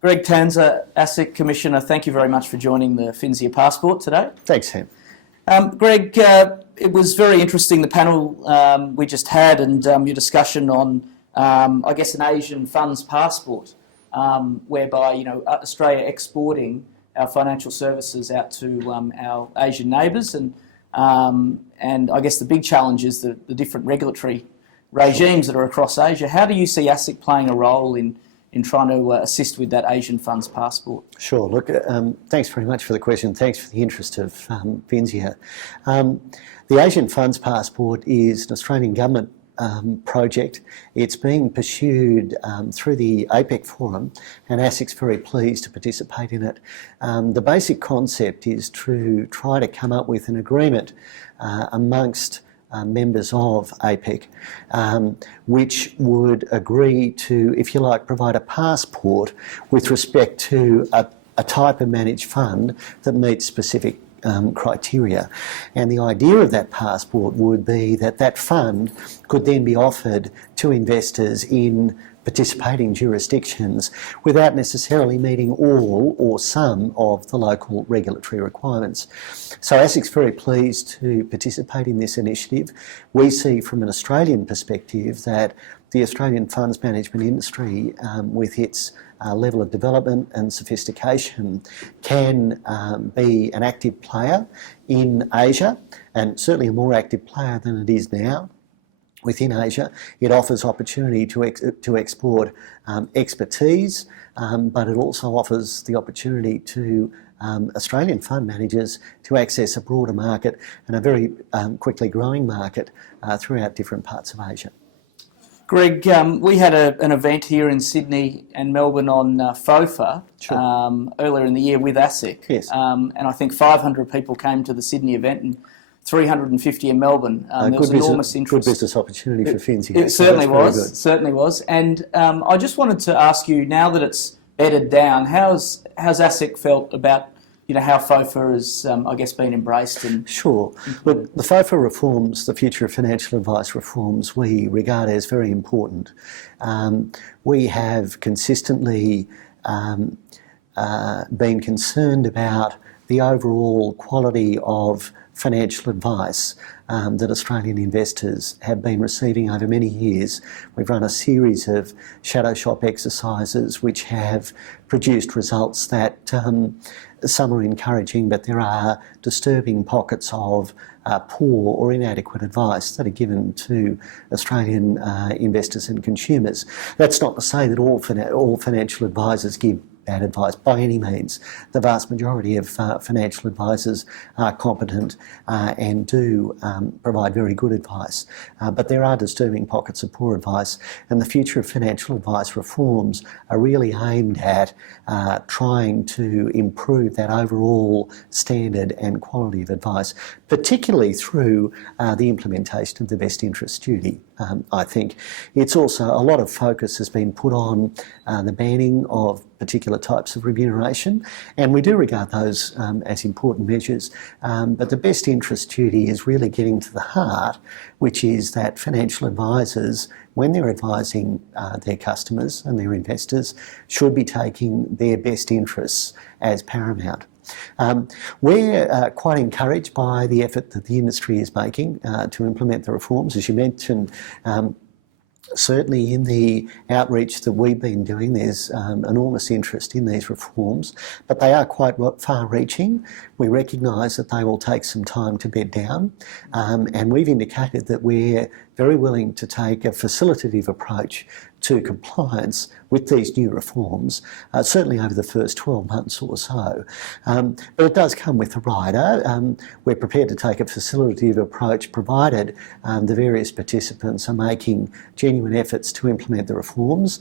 Greg Tanzer, ASIC Commissioner, thank you very much for joining the Finsia Passport today. Thanks, Sam. Greg, it was very interesting, the panel we just had, and your discussion on, I guess, an Asian funds passport, whereby, Australia exporting our financial services out to our Asian neighbours, and I guess the big challenge is the different regulatory regimes that are across Asia. How do you see ASIC playing a role in trying to assist with that Asian funds passport? Sure. Look, thanks very much for the question. Thanks for the interest of Finsia. The Asian funds passport is an Australian government project. It's being pursued through the APEC forum, and ASIC's very pleased to participate in it. The basic concept is to try to come up with an agreement amongst members of APEC, which would agree to, if you like, provide a passport with respect to a type of managed fund that meets specific criteria. And the idea of that passport would be that that fund could then be offered to investors in participating jurisdictions without necessarily meeting all or some of the local regulatory requirements. So ASIC's very pleased to participate in this initiative. We see from an Australian perspective that the Australian funds management industry, with its level of development and sophistication, can be an active player in Asia, and certainly a more active player than it is now. Within Asia, it offers opportunity to export expertise, but it also offers the opportunity to Australian fund managers to access a broader market and a very quickly growing market throughout different parts of Asia. Greg, we had an event here in Sydney and Melbourne on FOFA. Sure. Earlier in the year with ASIC. Yes. And I think 500 people came to the Sydney event and 350 in Melbourne. There was enormous interest. Good business opportunity for Finsia. It certainly was. And I just wanted to ask you, now that it's bedded down, how's ASIC felt about how FOFA has, I guess, been embraced? Sure. Look, the FOFA reforms, the Future of Financial Advice reforms, we regard as very important. We have consistently been concerned about the overall quality of financial advice that Australian investors have been receiving over many years. We've run a series of shadow shop exercises which have produced results that some are encouraging, but there are disturbing pockets of poor or inadequate advice that are given to Australian investors and consumers. That's not to say that all financial advisors give bad advice by any means. The vast majority of financial advisors are competent and do provide very good advice, but there are disturbing pockets of poor advice, and the Future of Financial Advice reforms are really aimed at trying to improve that overall standard and quality of advice, particularly through the implementation of the best interest duty. I think it's also, a lot of focus has been put on the banning of particular types of remuneration, and we do regard those as important measures, but the best interest duty is really getting to the heart, which is that financial advisors, when they're advising their customers and their investors, should be taking their best interests as paramount. We're quite encouraged by the effort that the industry is making to implement the reforms. As you mentioned, certainly in the outreach that we've been doing, there's enormous interest in these reforms, but they are quite far-reaching. We recognise that they will take some time to bed down, and we've indicated that we're very willing to take a facilitative approach to compliance with these new reforms, certainly over the first 12 months or so. But it does come with a rider. We're prepared to take a facilitative approach provided the various participants are making genuine efforts to implement the reforms.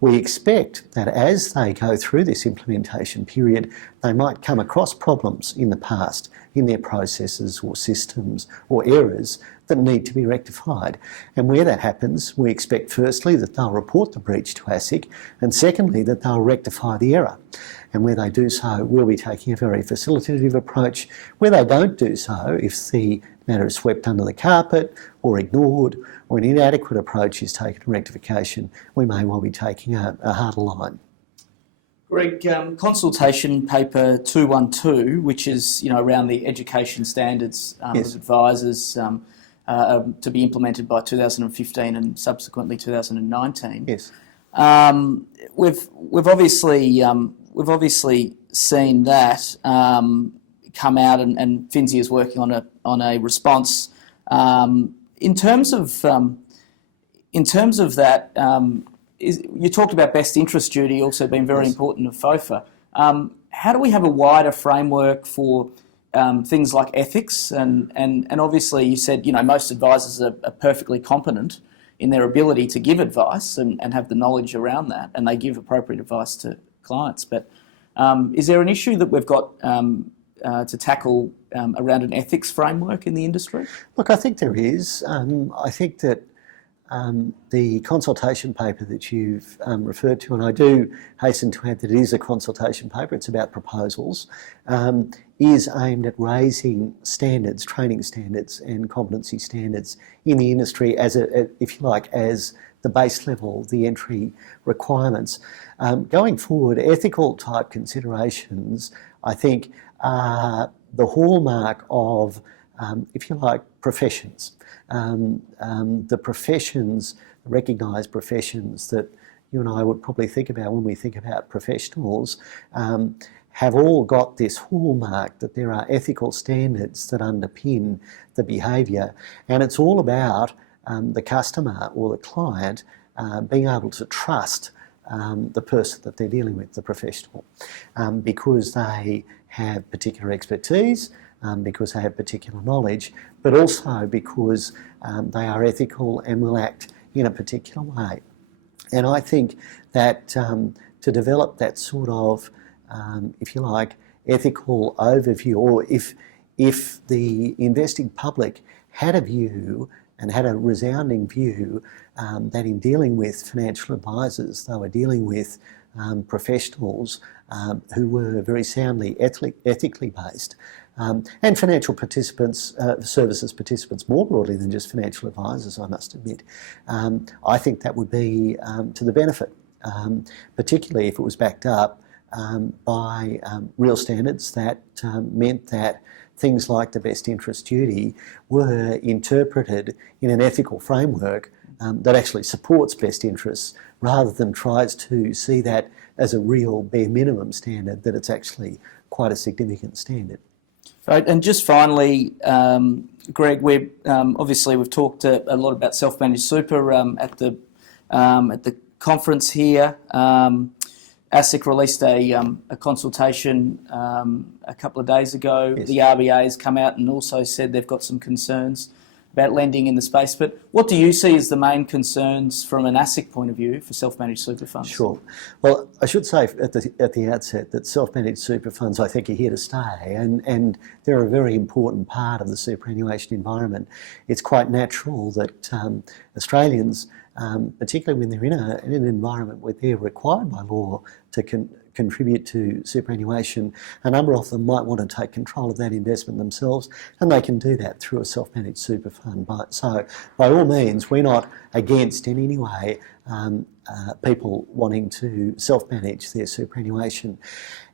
We expect that as they go through this implementation period, they might come across problems in the past in their processes or systems or errors that need to be rectified. And where that happens, we expect firstly that they'll report the breach to ASIC, and secondly that they'll rectify the error. And where they do so, we'll be taking a very facilitative approach. Where they don't do so, if the matter is swept under the carpet or ignored, or an inadequate approach is taken to rectification, we may well be taking a harder line. Greg, consultation paper 212, which is around the education standards Yes. of advisors to be implemented by 2015 and subsequently 2019. Yes. We've obviously seen that come out, and Finsia is working on a response. In terms of that, you talked about best interest duty also being very important of FOFA. How do we have a wider framework for things like ethics? And obviously you said, most advisors are perfectly competent in their ability to give advice and have the knowledge around that, and they give appropriate advice to clients. But is there an issue that we've got to tackle around an ethics framework in the industry? Look, I think there is. I think that the consultation paper that you've referred to, and I do hasten to add that it is a consultation paper, it's about proposals, is aimed at raising standards, training standards and competency standards in the industry as, if you like, as the base level, the entry requirements. Going forward, ethical type considerations, I think, are the hallmark of, if you like, professions. The professions, recognised professions that you and I would probably think about when we think about professionals, have all got this hallmark that there are ethical standards that underpin the behaviour, and it's all about the customer or the client being able to trust the person that they're dealing with, the professional, because they have particular expertise, because they have particular knowledge, but also because they are ethical and will act in a particular way. And I think that to develop that sort of, if you like, ethical overview, or if the investing public had a view and had a resounding view that in dealing with financial advisors, they were dealing with professionals who were very soundly ethically based, and financial participants, services participants more broadly than just financial advisors, I must admit. I think that would be to the benefit, particularly if it was backed up by real standards that meant that things like the best interest duty were interpreted in an ethical framework that actually supports best interests, rather than tries to see that as a real bare minimum standard, that it's actually quite a significant standard. Right, and just finally, Greg, we've talked a lot about self-managed super at the conference here. ASIC released a consultation a couple of days ago. Yes. The RBA has come out and also said they've got some concerns about lending in the space. But what do you see as the main concerns from an ASIC point of view for self-managed super funds? Sure. Well, I should say at the outset that self-managed super funds, I think, are here to stay, and they're a very important part of the superannuation environment. It's quite natural that Australians, particularly when they're in an environment where they're required by law to contribute to superannuation, a number of them might want to take control of that investment themselves, and they can do that through a self-managed super fund. So by all means, we're not against in any way people wanting to self-manage their superannuation.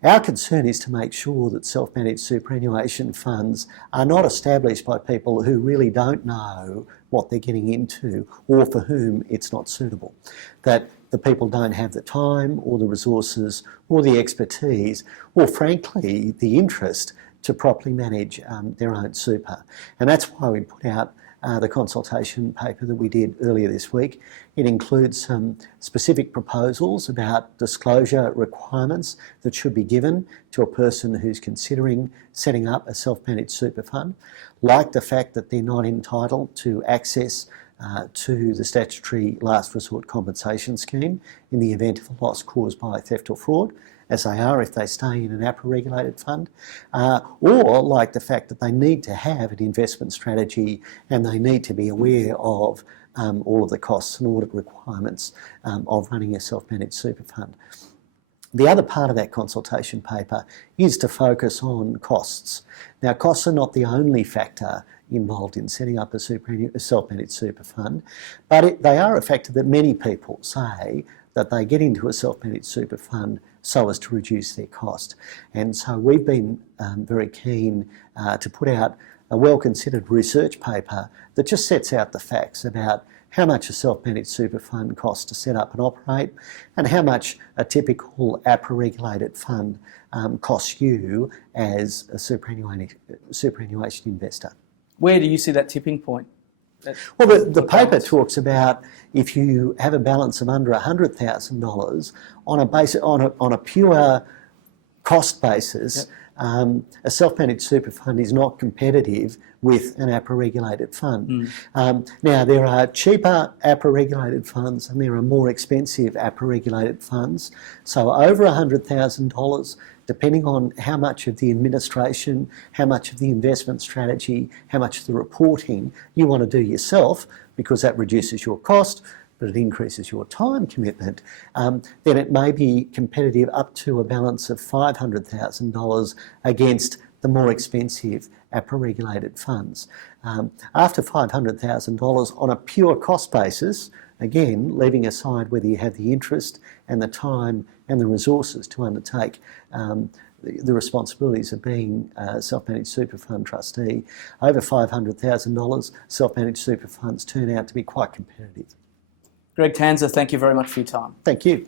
Our concern is to make sure that self-managed superannuation funds are not established by people who really don't know what they're getting into, or for whom it's not suitable. That the people don't have the time or the resources or the expertise, or frankly the interest to properly manage their own super. And that's why we put out the consultation paper that we did earlier this week. It includes some specific proposals about disclosure requirements that should be given to a person who's considering setting up a self-managed super fund, like the fact that they're not entitled to access to the statutory last resort compensation scheme in the event of a loss caused by theft or fraud, as they are if they stay in an APRA-regulated fund, or like the fact that they need to have an investment strategy and they need to be aware of all of the costs and audit requirements of running a self-managed super fund. The other part of that consultation paper is to focus on costs. Now, costs are not the only factor involved in setting up a self-managed super fund, but they are a factor that many people say that they get into a self-managed super fund so as to reduce their cost. And so we've been very keen to put out a well-considered research paper that just sets out the facts about how much a self-managed super fund costs to set up and operate, and how much a typical APRA-regulated fund costs you as a superannuation investor. Where do you see that tipping point? Well, the paper talks about if you have a balance of under $100,000 on a pure cost basis, a self-managed super fund is not competitive with an APRA-regulated fund. Now, there are cheaper APRA-regulated funds and there are more expensive APRA-regulated funds. So over $100,000, depending on how much of the administration, how much of the investment strategy, how much of the reporting you want to do yourself, because that reduces your cost, but it increases your time commitment, then it may be competitive up to a balance of $500,000 against the more expensive APRA-regulated funds. After $500,000 on a pure cost basis, again, leaving aside whether you have the interest and the time and the resources to undertake the responsibilities of being a self-managed super fund trustee, over $500,000, self-managed super funds turn out to be quite competitive. Greg Tanzer, thank you very much for your time. Thank you.